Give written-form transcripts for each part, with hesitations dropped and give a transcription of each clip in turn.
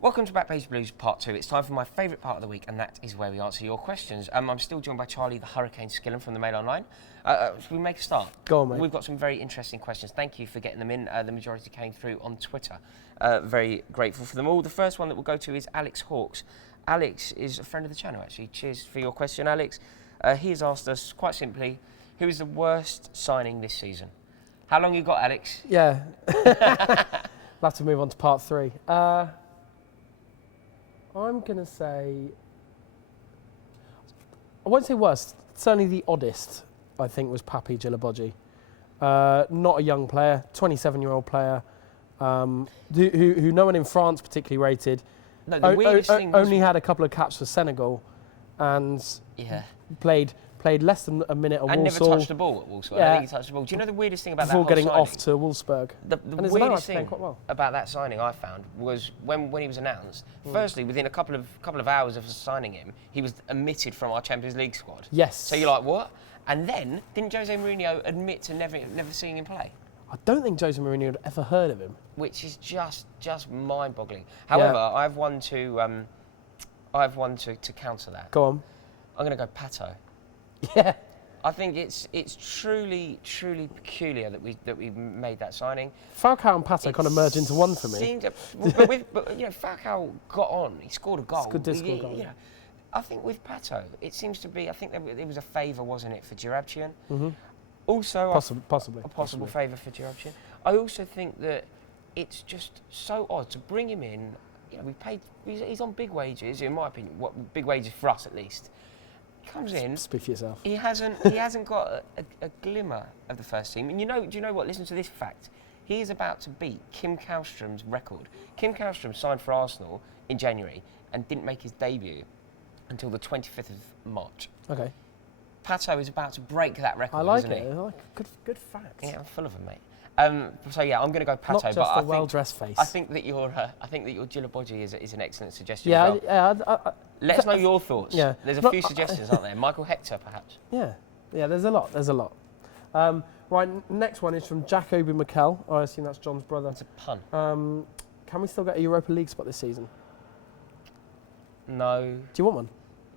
Welcome to Backpage Blues Part 2. It's time for my favourite part of the week, and that is where we answer your questions. I'm still joined by Charlie, the Hurricane Skillen from the Mail Online. Should we make a start? Go on, mate. We've got some very interesting questions. Thank you for getting them in. The majority came through on Twitter. Very grateful for them all. The first one that we'll go to is Alex Hawks. Alex is a friend of the channel, actually. Cheers for your question, Alex. He has asked us, quite simply, who is the worst signing this season? How long you got, Alex? Yeah. We'll have to move on to part 3. I'm going to say, I won't say worst, certainly the oddest, I think, was Papi Djilobodji. Not a young player, 27-year-old player, who no one in France particularly rated. No, the weirdest thing was only had a couple of caps for Senegal and played less than a minute at Walsall. And never touched the ball at Walsall. Yeah. I think he touched the ball. Do you know the weirdest thing about before that whole getting signing? off to Wolfsburg. The weirdest thing quite well. about that signing I found was when he was announced, firstly, within a couple of hours of signing him, he was omitted from our Champions League squad. Yes. So you're like, what? And then, didn't Jose Mourinho admit to never seeing him play? I don't think Jose Mourinho had ever heard of him. Which is just mind-boggling. However, I have one to counter that. Go on. I'm going to go Pato. Yeah. I think it's truly peculiar that we made that signing. Falcao and Pato kind of merged into one for me. But Falcao got on. He scored a goal. Did score a goal. I think with Pato, it seems to be. I think it was a favour, wasn't it, for Jarabchian? Mm-hmm. Also, possibly a possible favour for Jarabchian. I also think that it's just so odd to bring him in. We paid. He's on big wages, in my opinion. What big wages for us, at least. Comes in. Speak for yourself. He hasn't got a glimmer of the first team. And do you know what? Listen to this fact. He is about to beat Kim Kallström's record. Kim Kallström signed for Arsenal in January and didn't make his debut until the 25th of March. Okay. Pato is about to break that record. I like isn't it. He? I like good facts. Yeah, I'm full of them, mate. I'm going to go Pato. Not just but a well-dressed face. I think that your Djilobodji is an excellent suggestion. Yeah, as well. Let us know your thoughts. Yeah. There's a few suggestions, aren't there? Michael Hector, perhaps. Yeah. There's a lot. Right. Next one is from Jack Obi Mikel. I assume that's John's brother. It's a pun. Can we still get a Europa League spot this season? No. Do you want one?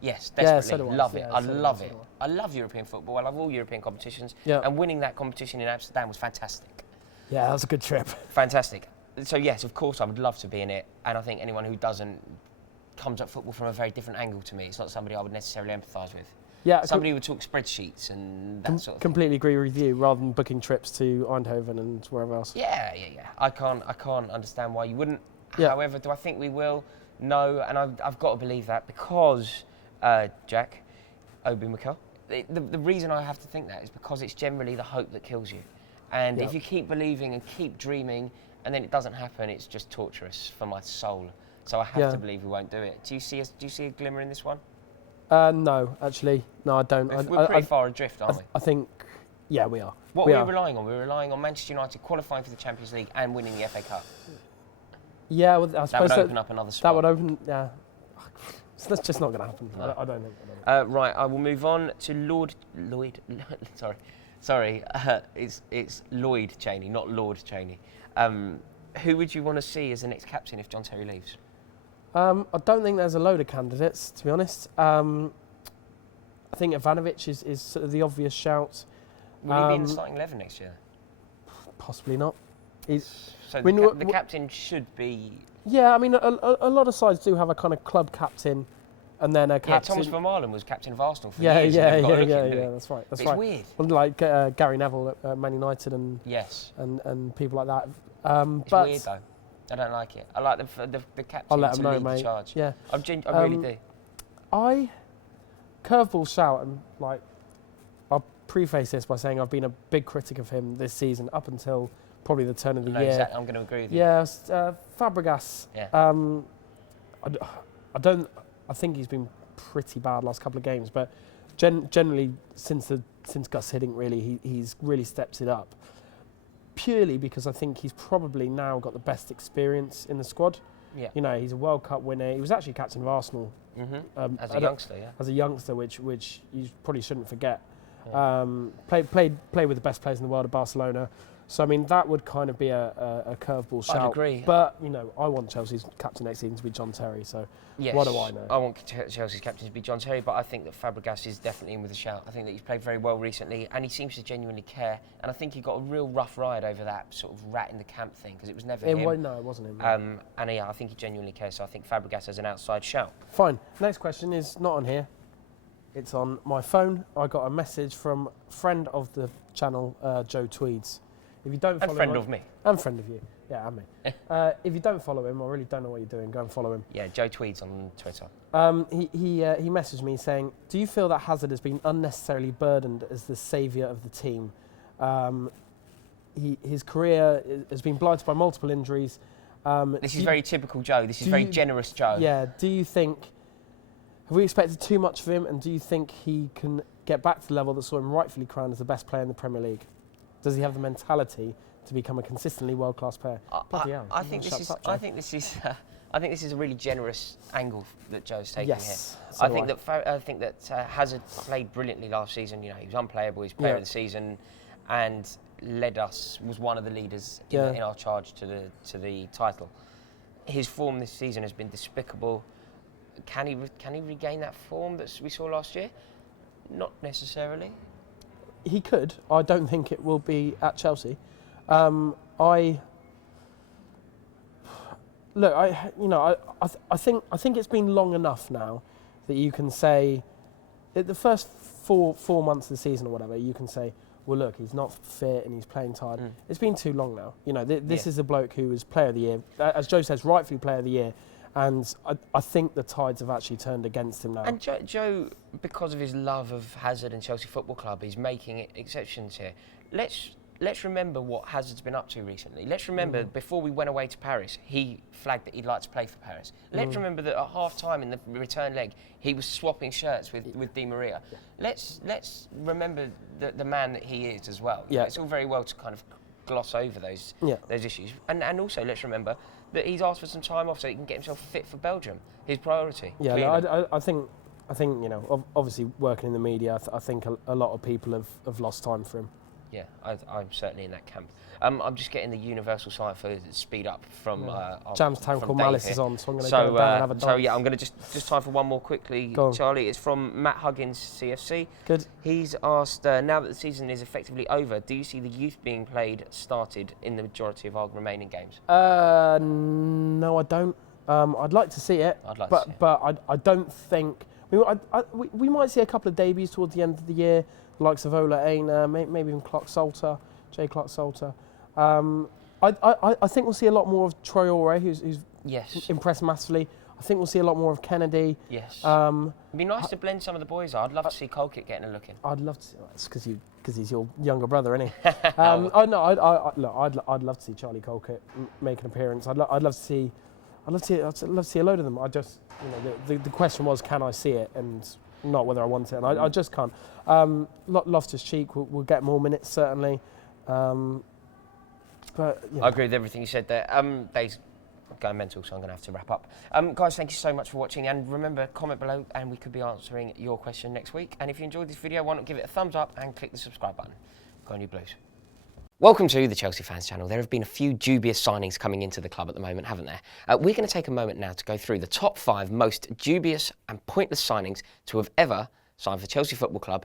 Yes, desperately. Yeah, so do I. Love it. Yeah, I so do love I, it. so do I love European football. I love all European competitions. Yeah. And winning that competition in Amsterdam was fantastic. Yeah, that was a good trip. Fantastic. So yes, of course, I would love to be in it. And I think anyone who doesn't comes at football from a very different angle to me. It's not somebody I would necessarily empathise with. Yeah. Somebody who would talk spreadsheets and that sort of completely agree with you, rather than booking trips to Eindhoven and wherever else. Yeah. I can't understand why you wouldn't. Yeah. However, do I think we will? No, and I've got to believe that because Jack Obi Mikel. The reason I have to think that is because it's generally the hope that kills you. And if you keep believing and keep dreaming and then it doesn't happen, it's just torturous for my soul. So I have to believe we won't do it. Do you see a glimmer in this one? No, actually. No, I don't. We're pretty far adrift, aren't we? I think, yeah, we are. What are we relying on? We're relying on Manchester United qualifying for the Champions League and winning the FA Cup. Yeah, well, I suppose that would open up another spot. That would open, yeah. So that's just not going to happen. No. I don't think. Right, I will move on to Lloyd. Sorry, it's Lloyd Cheney, not Lord Cheney. Who would you want to see as the next captain if John Terry leaves? I don't think there's a load of candidates, to be honest. I think Ivanovic is sort of the obvious shout. Will he be in the starting 11 next year? Possibly not. The captain should be... Yeah, I mean, a lot of sides do have a kind of club captain and then a captain... Yeah, Thomas Vermaelen was captain of Arsenal for years. Yeah, that's right. It's weird. Well, like Gary Neville at Man United and people like that. It's weird, though. I don't like it. I like the captain I'll let to him know, lead mate. the charge. Yeah. I really do. Curveball shout, and I'll preface this by saying I've been a big critic of him this season up until probably the turn of the year. Exactly. I'm going to agree with you. Yeah, Fabregas. Yeah. I think he's been pretty bad last couple of games, but generally since Gus Hiddink, really, he's really stepped it up. Purely because I think he's probably now got the best experience in the squad. Yeah. He's a World Cup winner. He was actually captain of Arsenal as a youngster. Yeah. As a youngster, which you probably shouldn't forget. Yeah. Played with the best players in the world at Barcelona. So, I mean, that would kind of be a curveball shout. I'd agree. But, you know, I want Chelsea's captain next season to be John Terry, so yes, what do I know? I want Chelsea's captain to be John Terry, but I think that Fabregas is definitely in with a shout. I think that he's played very well recently, and he seems to genuinely care. And I think he got a real rough ride over that sort of rat in the camp thing, because it was never him. No, it wasn't him. And yeah, I think he genuinely cares, so I think Fabregas has an outside shout. Fine. Next question is not on here. It's on my phone. I got a message from friend of the channel, Joe Tweeds. If you don't follow And friend him, of me. And friend of you. Yeah, and me. If you don't follow him, I really don't know what you're doing, go and follow him. Yeah, Joe Tweeds on Twitter. He messaged me saying, do you feel that Hazard has been unnecessarily burdened as the saviour of the team? His career has been blighted by multiple injuries. This is very typical Joe. This is very generous Joe. Yeah, do you think, have we expected too much of him, and do you think he can get back to the level that saw him rightfully crowned as the best player in the Premier League? Does he have the mentality to become a consistently world-class player? I think this is a really generous angle that Joe's taking here. So I think that Hazard played brilliantly last season. You know, he was unplayable. He's player of the season, and was one of the leaders in our charge to the title. His form this season has been despicable. Can he regain that form that we saw last year? Not necessarily. He could. I don't think it will be at Chelsea. I think it's been long enough now that you can say, the first four months of the season or whatever, you can say, well, look, he's not fit and he's playing tired. It's been too long now. You know, this is a bloke who was Player of the Year, as Joe says, rightfully Player of the Year. And I think the tides have actually turned against him now. And Joe, because of his love of Hazard and Chelsea Football Club, is making exceptions here. Let's remember what Hazard's been up to recently. Let's remember before we went away to Paris, he flagged that he'd like to play for Paris. Let's remember that at half-time in the return leg, he was swapping shirts with Di Maria. Yeah. Let's remember the man that he is as well. Yeah. It's all very well to kind of gloss over those issues. And also let's remember that he's asked for some time off so he can get himself fit for Belgium. His priority. Yeah, no, I think you know, obviously working in the media, I think a lot of people have lost time for him. Yeah, I'm certainly in that camp. I'm just getting the universal sign for speed up from Jam's Tankle Malice is on, so I'm going to go down and have a dance. So yeah, I'm going to just time for one more quickly, Charlie. It's from Matt Huggins, CFC. Good. He's asked, now that the season is effectively over, do you see the youth being started in the majority of our remaining games? No, I don't. I'd like to see it. But I don't think. We might see a couple of debuts towards the end of the year, the likes of Ola Aina, maybe even Jay Clark Salter. I think we'll see a lot more of Traore, who's impressed massively. I think we'll see a lot more of Kennedy. Yes. It'd be nice to blend some of the boys. I'd love to see Colquitt getting a look in. I'd love to see. It's because he's your younger brother, isn't he? I'd love to see Charlie Colquitt make an appearance. I'd love to see a load of them. I just, you know, the question was, can I see it, and not whether I want it. And I just can't. Loftus-Cheek will get more minutes certainly. But I agree with everything you said there. Dave's going mental, so I'm going to have to wrap up. Guys, thank you so much for watching, and remember, comment below and we could be answering your question next week. And if you enjoyed this video, why not give it a thumbs up and click the subscribe button. Go on you Blues. Welcome to the Chelsea Fans Channel. There have been a few dubious signings coming into the club at the moment, haven't there? We're going to take a moment now to go through the top 5 most dubious and pointless signings to have ever signed for Chelsea Football Club